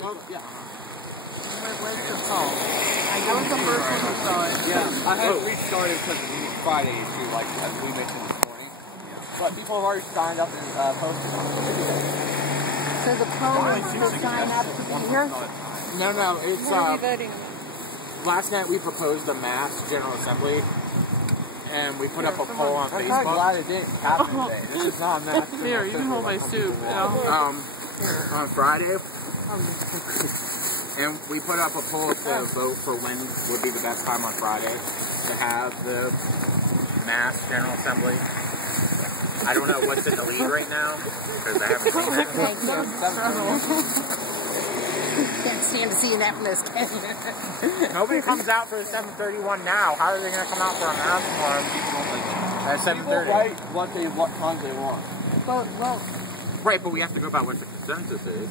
Well, yeah. Where's the poll? I was the first one who saw it. Yeah, I had restarted because it's Friday issue, like as we mentioned this morning. Yeah. But people have already signed up and posted on the video. So the poll is to sign up to be here? No, it's What are we voting on? last night we proposed a mass General Assembly, and we put up a poll on Facebook. I'm glad it didn't happen today. This is not a mass. Here, you can hold my soup. On Friday, and we put up a poll to vote for when would be the best time on Friday to have the mass General Assembly. I don't know what's in the lead right now because I haven't seen it. Thank you. Can't stand to see that list. Nobody comes out for the 7:31 now. How are they going to come out for a mass one at 7:30? People write what times they want. Well, right, but we have to go by what the consensus is.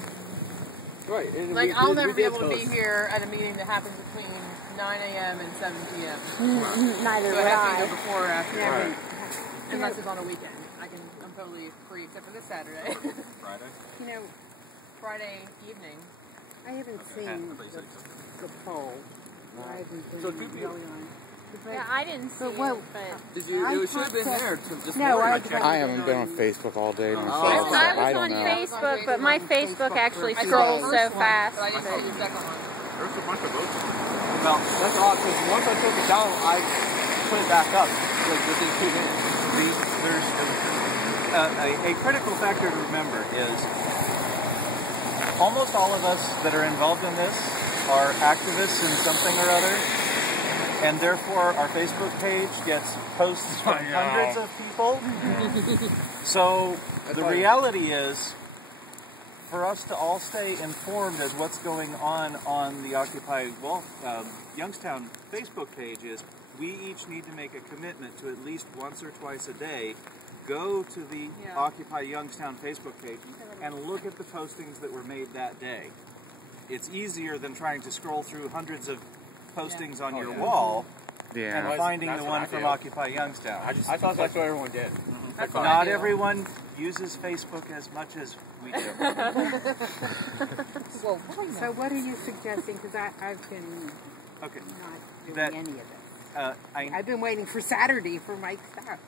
Right. And like, I'll never be able to be here at a meeting that happens between 9 a.m. and 7 p.m. Neither So would it has to I. be before or after. Right. Unless it's on a weekend. I'm totally free except for this Saturday. Friday? You know, Friday evening. I haven't seen the poll. I haven't been So two people. going on. Yeah, I didn't see But what- it, but Did you? It should have been there. No, I haven't been on Facebook all day myself, so I was I on don't know. Facebook, but my Facebook actually I saw scrolls the so first one, fast. but I didn't see the second one. There's a bunch of votes. Well, that's odd because once I took it down, I put it back up like within 2 minutes. There's a critical factor to remember is almost all of us that are involved in this are activists in something or other, and therefore our Facebook page gets posts from hundreds of people. So the reality is, for us to all stay informed as what's going on the Occupy Youngstown Facebook page is, we each need to make a commitment to at least once or twice a day go to the Occupy Youngstown Facebook page and look at the postings that were made that day. It's easier than trying to scroll through hundreds of postings on your wall and finding the one from Occupy Youngstown. I thought that's what everyone did. Not everyone uses Facebook as much as we do. Well, so what are you suggesting? Because I've been not doing any of this. I've been waiting for Saturday for my stuff.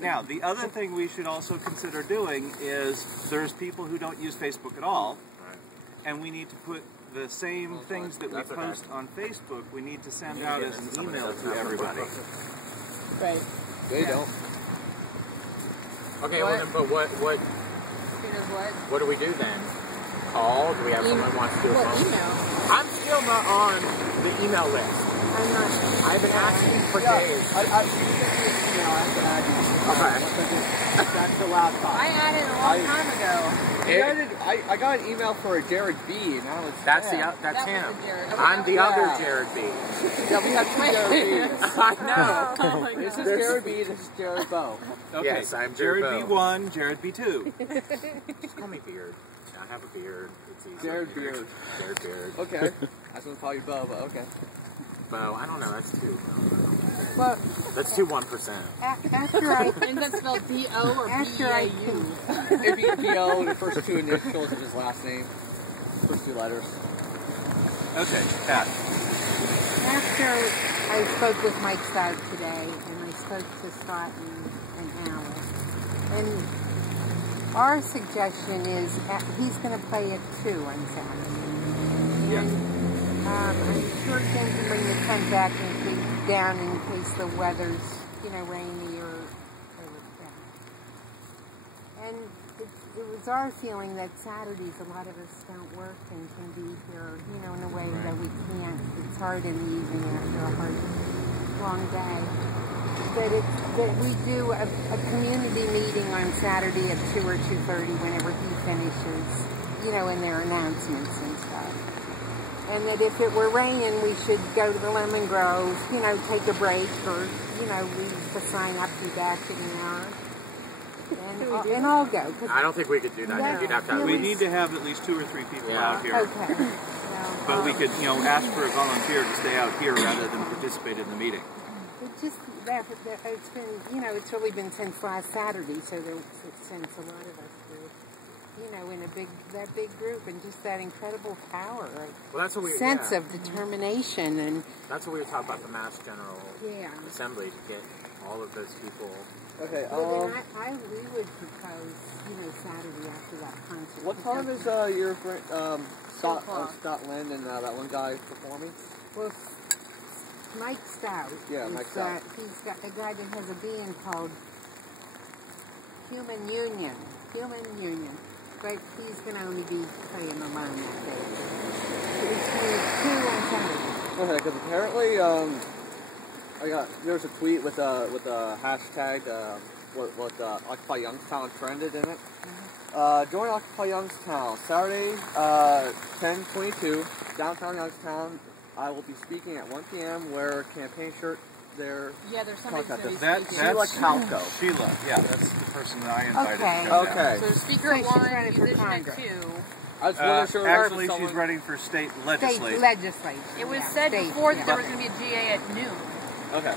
Now, the other thing we should also consider doing is there's people who don't use Facebook at all, and we need to put the same things that we post on Facebook, we need to send out as an email to everybody. Right. They don't. Okay, well then, but what do we do then? Call? Do we have someone who wants to do a phone? Email. I'm still not on the email list. I'm not. I've been asking for days. Okay. That's the laptop. I added a long time ago. I got an email for a Jared B. Now it's That's him. that's That him. was a Jared. I'm the other Jared B. Yeah, we have two Jared B's. I know. This is Jared B. This is Jared Bo. Okay. Yes, I'm Jared Jared B1, Jared B2. Just call me Beard. I have a beard. It's easy. Jared Beard. Jared Beard. Okay. I was going to call you Bo, but okay. Bo, I don't know. That's too. Well, Let's do 1%. after I Is that spelled B-O or B-A-U? It'd be B.O. the first two initials of his last name. First two letters. Okay, Pat. After I spoke with Mike Stout today, and I spoke to Scott and Alice, and our suggestion is he's going to play at 2 on Saturday. And I'm sure Ken can bring the tent back down in case the weather's, rainy or that. And it was our feeling that Saturdays a lot of us don't work and can be here, in a way that we can't. It's hard in the evening after a hard, long day. That we do a community meeting on Saturday at 2 or 2:30 whenever he finishes, in their announcements and stuff. And that if it were raining, we should go to the Lemon Grove, take a break, or, leave the sign up and back in an hour. And I'll go. I don't think we could do that. Yeah. You'd have to have We need to have at least 2 or 3 people out here. Okay. Well, But we could, ask for a volunteer to stay out here rather than participate in the meeting. It just, it's been, it's really been since last Saturday, so since a lot of us do. in that big group, and just that incredible power, Well, that's what we sense yeah. of determination, and That's what we were talking about the Mass General yeah. Assembly to get all of those people. Okay. Well, then we would propose, Saturday after that concert. What time is your friend Scott Lynn and that one guy performing? Well, Mike Stout. Yeah, Mike Stout. He's got a guy that has a band called Human Union. But he's going to only be playing alone that day. Between 2 and Saturday. Okay, because apparently, there's a tweet with a hashtag, what Occupy Youngstown trended in it. Join Occupy Youngstown, Saturday, 10/22, downtown Youngstown. I will be speaking at 1 p.m. Wear campaign shirt there. Yeah, there's somebody Contact who's us. going to be That's speaking. Sheila Calco. Sheila, yeah, that's the person that I invited Okay. to come down. Okay. So speaker So at she's 1, running for musician at Congress. 2. I was wondering sure Actually, if someone... she's running for state State legislature. legislature. It was yeah, said state, before that yeah. there was going to be a GA at noon Okay.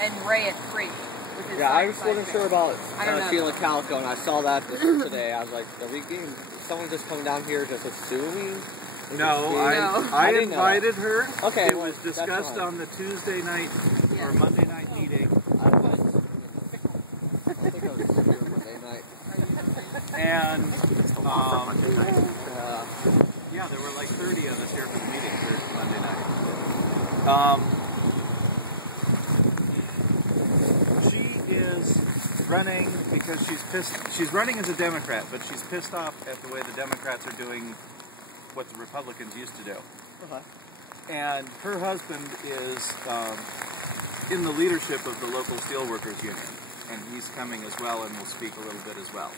and Ray at 3. With his Yeah, I side wasn't by sure side. about I don't know. Sheila Calco, and I saw that today. I was like, are we getting someone just coming down here just assuming? No, No. I didn't know invited her. Okay, It well, was that's discussed fine. on the Tuesday night Yeah. or Monday night meeting, I think I was here Monday night. and Monday night. yeah, there were like 30 of us here for the meeting Thursday, Monday night. She is running because she's pissed. She's running as a Democrat, but she's pissed off at the way the Democrats are doing what the Republicans used to do. And her husband is in the leadership of the local steelworkers union, and he's coming as well and will speak a little bit as well.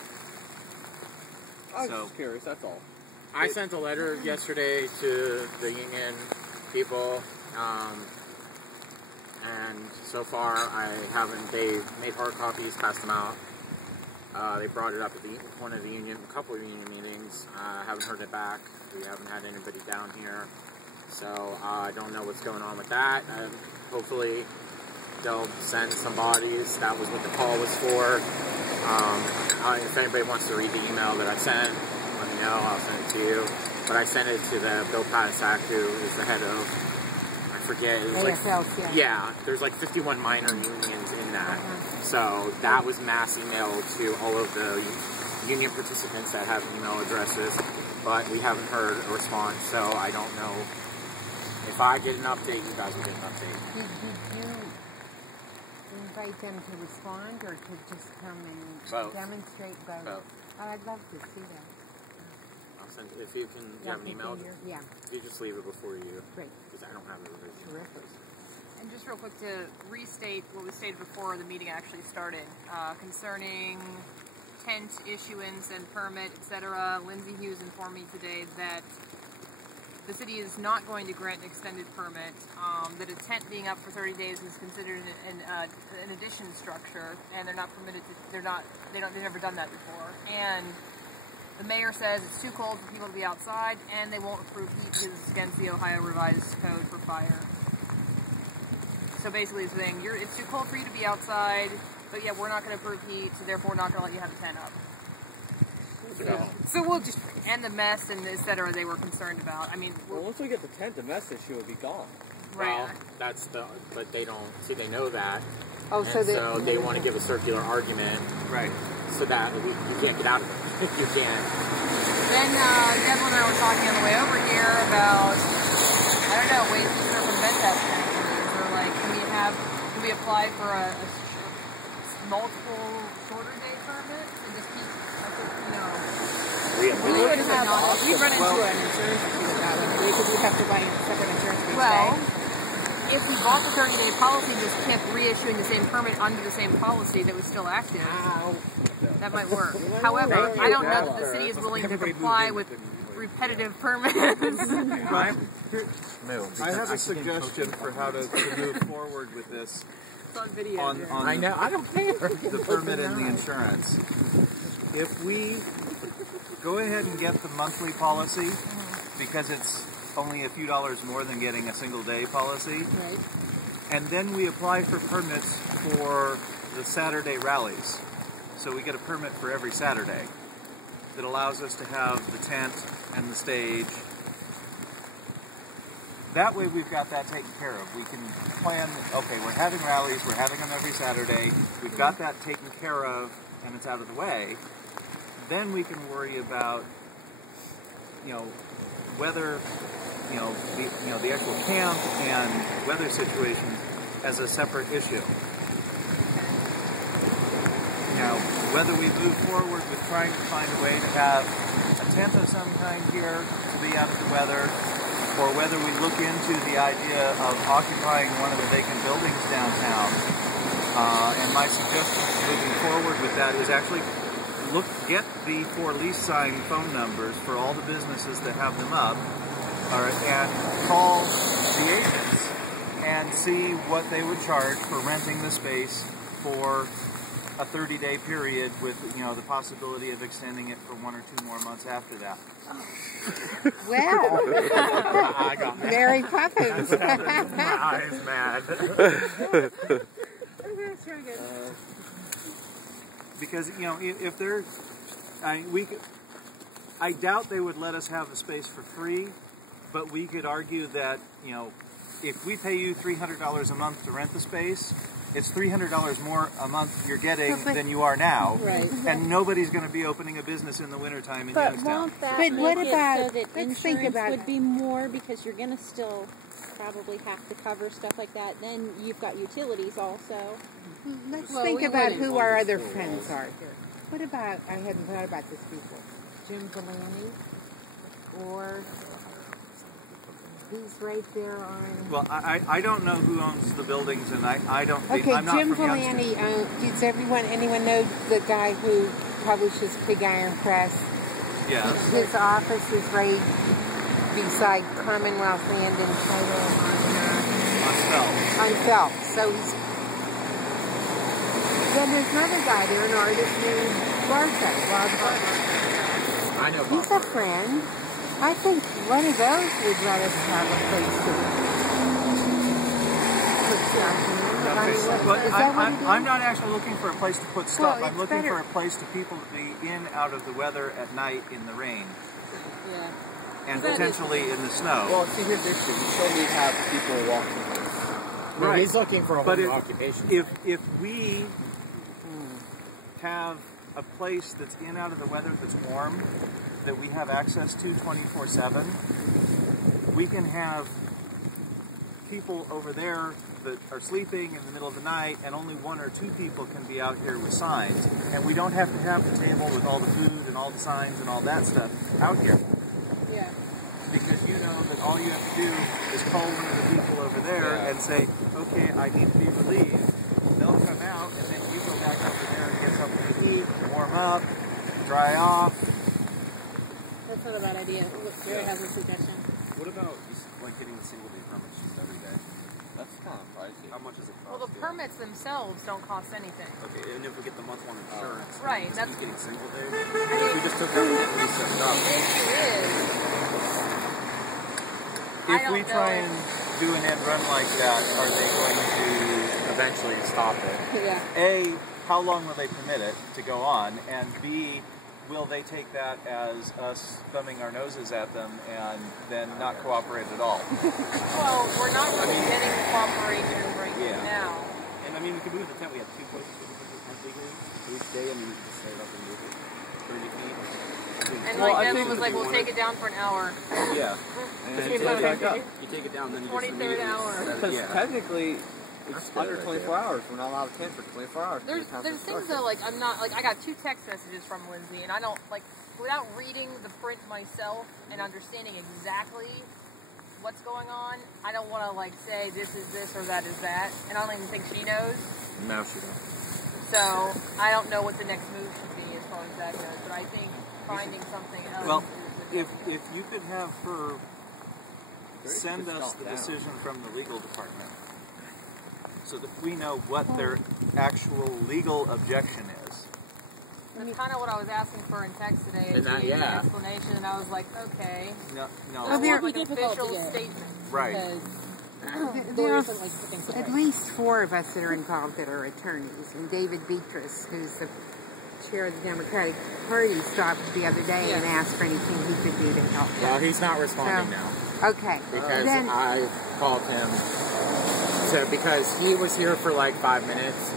I was So- just curious, that's all. I sent a letter yesterday to the union people, and so far they made hard copies, passed them out. They brought it up at a couple of union meetings. Haven't heard it back. We haven't had anybody down here. So I don't know what's going on with that. Hopefully they'll send some bodies. That was what the call was for. If anybody wants to read the email that I sent, let me know. I'll send it to you. But I sent it to the Bill Patasak, who is the head of, I forget, it was AFL, yeah, there's like 51 minor unions in that. So that was mass emailed to all of the union participants that have email addresses, but we haven't heard a response, so I don't know. If I get an update, you guys will get an update. Did you invite them to respond, or to just come and Both. demonstrate both? Both. Oh, I'd love to see that. I'll send, if you can, do you have an email? Yeah, You just leave it before you, great. because I don't have it. Terrific. And just real quick to restate what we stated before the meeting actually started, concerning tent issuance and permit, etc. Lindsay Hughes informed me today that the city is not going to grant an extended permit, that a tent being up for 30 days is considered an addition structure, and they're not permitted to, they've never done that before. And the mayor says it's too cold for people to be outside, and they won't approve heat because it's against the Ohio Revised Code for fire. So basically it's saying, it's too cold for you to be outside, but yeah, we're not going to approve heat, so therefore we're not going to let you have a tent up. So we'll just, and the mess and et cetera they were concerned about. I mean, Well, once we get the tent, the mess issue will be gone. Well, right. but they don't, see, they know that. Oh, And so they want to give a circular argument Right. so that you can't get out of it. You can't. Then Devlin and I were talking on the way over here about, I don't know, ways to circumvent that potentially. Or like, can we apply for a multiple shorter day permits and just keep, We run into an insurance issue with that one, because we have to buy separate insurance each Well, day. if we bought the 30-day policy and just kept reissuing the same permit under the same policy that was still active, that might work. However, I don't know that the city is willing to comply with repetitive permits. I have a suggestion for how to move forward with this It's on video. on I know, I don't care. the permit and the insurance. If we go ahead and get the monthly policy, because it's only a few dollars more than getting a single day policy, Right. and then we apply for permits for the Saturday rallies. So we get a permit for every Saturday. that allows us to have the tent and the stage. That way we've got that taken care of. We can plan, okay, we're having rallies, we're having them every Saturday, we've got that taken care of and it's out of the way. Then we can worry about, weather, the actual camp and weather situation as a separate issue. Whether we move forward with trying to find a way to have a tent of some kind here to be out of the weather, or whether we look into the idea of occupying one of the vacant buildings downtown. And my suggestion moving forward with that is actually get the for lease sign phone numbers for all the businesses that have them up, and call the agents and see what they would charge for renting the space for a 30-day period with, the possibility of extending it for 1 or 2 more months after that. Well, I got mad. Mary Poppins. My eyes mad. Because, if they're, I doubt they would let us have the space for free, but we could argue that, if we pay you $300 a month to rent the space, it's $300 more a month you're getting than you are now. Right. And nobody's going to be opening a business in the wintertime in Youngstown. Won't that But what make it about- so that let's insurance think about- would be more because you're going to still probably have to cover stuff like that. Then you've got utilities also. Let's Well, think we about wouldn't who want our to other school friends are here. What about, I hadn't thought about this before, Jim Delaney, or he's right there on... Well, I don't know who owns the buildings, and I don't think, Okay, I'm not Jim from Youngstown. Delaney, does anyone know the guy who publishes Pig Iron Press? Yeah. His office is right beside Commonwealth Land and Title on Phelps. So he's... Then there's another guy there, an artist named Bartek, Bob Bartek. I know Bob. He's a friend. I think one of those would let us have a place to put stuff in. But Is that what it is? I'm not actually looking for a place to put stuff. Well, I'm it's looking better- for a place to people to be in out of the weather at night in the rain Yeah. and That is- potentially in the snow. Well, see, here's the issue. You still need to have people walking. Well, he's looking for a But home occupation. if we have a place that's in out of the weather that's warm, that we have access to 24/7, we can have people over there that are sleeping in the middle of the night, and only 1 or 2 people can be out here with signs, and we don't have to have the table with all the food and all the signs and all that stuff out here. Yeah. Because you know that all you have to do is call one of the people over there and say, okay, I need to be relieved. They'll come out, and then you go back over there and get something to eat, warm up, dry off. That's not a bad idea. Jerry has a suggestion. What about just like getting the single day permits just every day? That's kind of pricey. How much does it cost? Well, the permits themselves don't cost anything. Okay, and if we get the month-long insurance, Right, just that's- keep getting single days. If we just took that and reset it The up. issue is, If don't we try and do an end run like that, are they going to Eventually stop it. yeah. A, how long will they permit it to go on, and B, will they take that as us thumbing our noses at them and then not cooperate at all? Well, we're not really getting cooperation right Yeah. now. And I mean, we could move the tent. We have 2 places we can put the tent legally. So each day, I mean, we can just set it up and move it 30 feet. And Well, I like Devin think was if like, you we'll want take it down for an hour. Yeah. And See you if take I it can- back up. You take it down, then you 23rd just hour. Because Yeah. technically, it's That's good under right 24 hours. We're not allowed to tent for 24 hours. There's things though, like I'm not like I got 2 text messages from Lindsay, and I don't like without reading the print myself and understanding exactly what's going on. I don't want to like say this is this or that is that, and I don't even think she knows. No, she don't. So I don't know what the next move should be as far as that goes. But I think finding something else. Well, is if you could have her send Just us stop the down. decision from the legal department, so that we know what their actual legal objection is. that's kind of what I was asking for in text today. And Is that- you an yeah. explanation, and I was like, okay. No, I no, they're- want like It'd be difficult official to get. statement. right. Because There are isn't like putting at least 4 of us that are involved that are attorneys, and David Beatrice, who's the chair of the Democratic Party, stopped the other day and asked for anything he could do to help. Well, he's not responding now. Okay. Because then, I called him because he was here for like 5 minutes,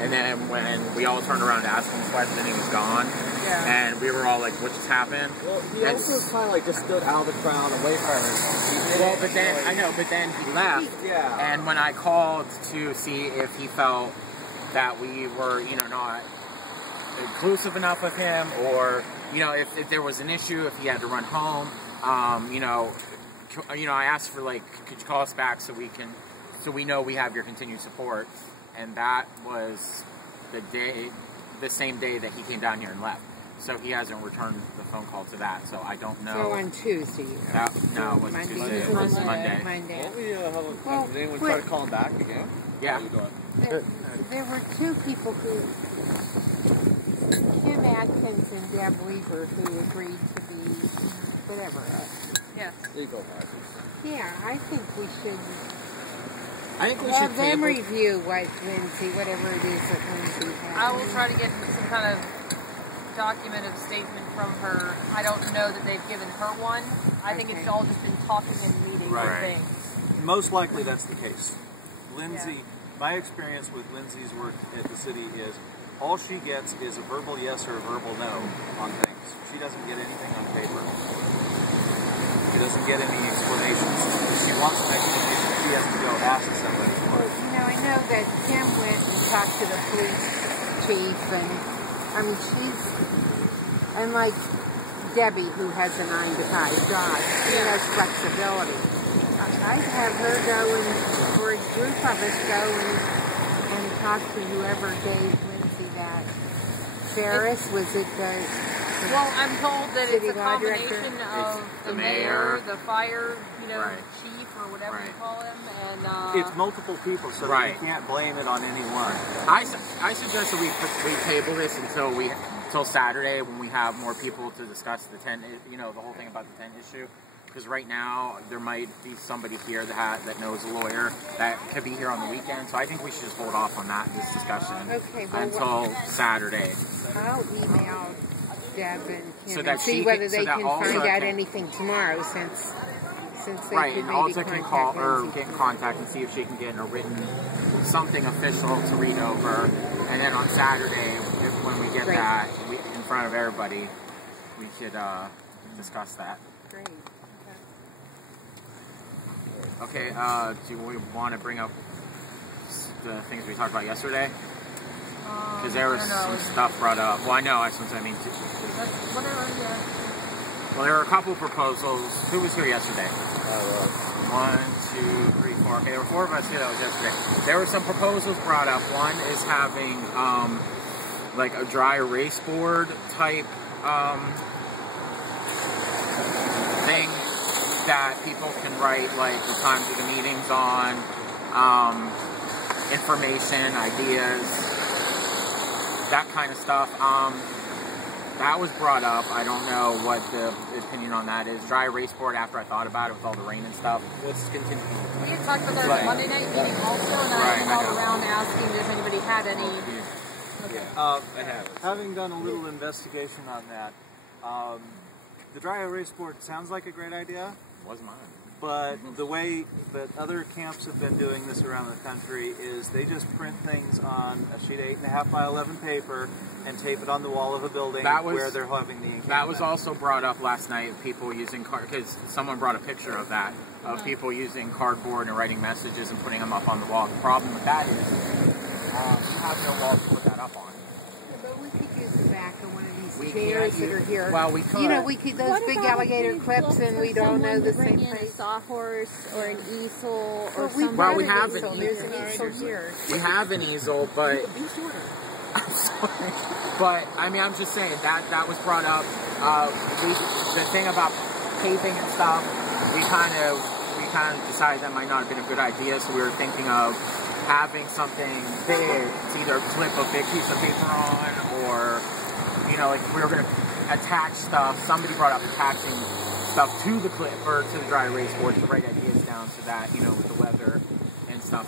and then when we all turned around to ask him a question, he was gone. Yeah. And we were all like, what just happened? Well, he also kind of like just stood out of the crowd away from everyone. Well, but then, I know, but then he left. Yeah. And when I called to see if he felt that we were, you know, not inclusive enough of him, or, you know, if there was an issue, if he had to run home, you know, I asked for, like, could you call us back so we know we have your continued support. And that was the same day that he came down here and left. So he hasn't returned the phone call to that, so I don't know. So on Tuesday? No, it wasn't Tuesday, it was Monday. Did anyone try to call him back again? Yeah. There were two people who, Kim Atkins and Deb Weaver, who agreed to be, whatever. Yes. Legal advisors. Yeah, I think we should have them review what Lindsay, whatever it is that Lindsay has. I will try to get some kind of documented statement from her. I don't know that they've given her one. I think it's all just been talking and meetings and things. Most likely that's the case. Lindsay, my experience with Lindsay's work at the city is all she gets is a verbal yes or a verbal no on things. She doesn't get anything on paper. She doesn't get any explanations. If she wants an explanation, she has to go ask somebody for it. You know, I know that Kim went and talked to the police chief, and I mean, she's unlike Debbie, who has a 9-to-5 job. She has flexibility. I'd have her go and, or a group of us go and talk to whoever gave Lindsay that. Ferris, was it the... Well, I'm told that it's a combination of the the mayor, mayor, the fire, chief, or whatever you call him, and it's multiple people, so that you can't blame it on any one. I suggest that we table this until Saturday, when we have more people to discuss the tent, the whole thing about the tent issue. Because right now there might be somebody here that knows a lawyer that could be here on the weekend. So I think we should just hold off on this discussion until Saturday. I'll email Deb and Kim so that and see whether they can find out anything tomorrow, since they could and maybe also can call or Lindsay. get in contact and see if she can get a written something official to read over, and then on Saturday, when we get that in front of everybody, we could discuss that. Great. Okay, do we want to bring up the things we talked about yesterday? Because there was some stuff brought up. Well, I know, that's what I mean. Well, there were a couple proposals. Who was here yesterday? 1, 2, 3, 4. Okay, there were 4 of us here that was yesterday. There were some proposals brought up. One is having, like a dry erase board type, thing that people can write, like, the times of the meetings on, information, ideas, that kind of stuff. That was brought up. I don't know what the opinion on that is. Dry erase board, after I thought about it with all the rain and stuff. Let's continue. We had talked about that at the Monday night meeting also, and I called around asking if anybody had any. I have. Having done a little investigation on that, the dry erase board sounds like a great idea. Was mine. But the way that other camps have been doing this around the country is they just print things on a sheet of 8.5 by 11 paper and tape it on the wall of a building where they're having the encampment. That was also brought up last night, people using because someone brought a picture of that, of people using cardboard and writing messages and putting them up on the wall. The problem with that is you have no wall to put that up on. Yeah, but we could use the back of one of these chairs that are here. Well, we could. You know, we could, those big alligator clips, and we'd all know the same Bring in a place. sawhorse or an easel or We've something. Well, we got have an an easel. There's an easel here. We have an easel, but I'm sorry. But I mean, I'm just saying that was brought up. The thing about taping and stuff, we kind of decided that might not have been a good idea. So we were thinking of having something big to either clip a big piece of paper on, or like if we were going to attach stuff. Somebody brought up attaching stuff to the clip or to the dry erase board to write ideas down, so that with the weather and stuff.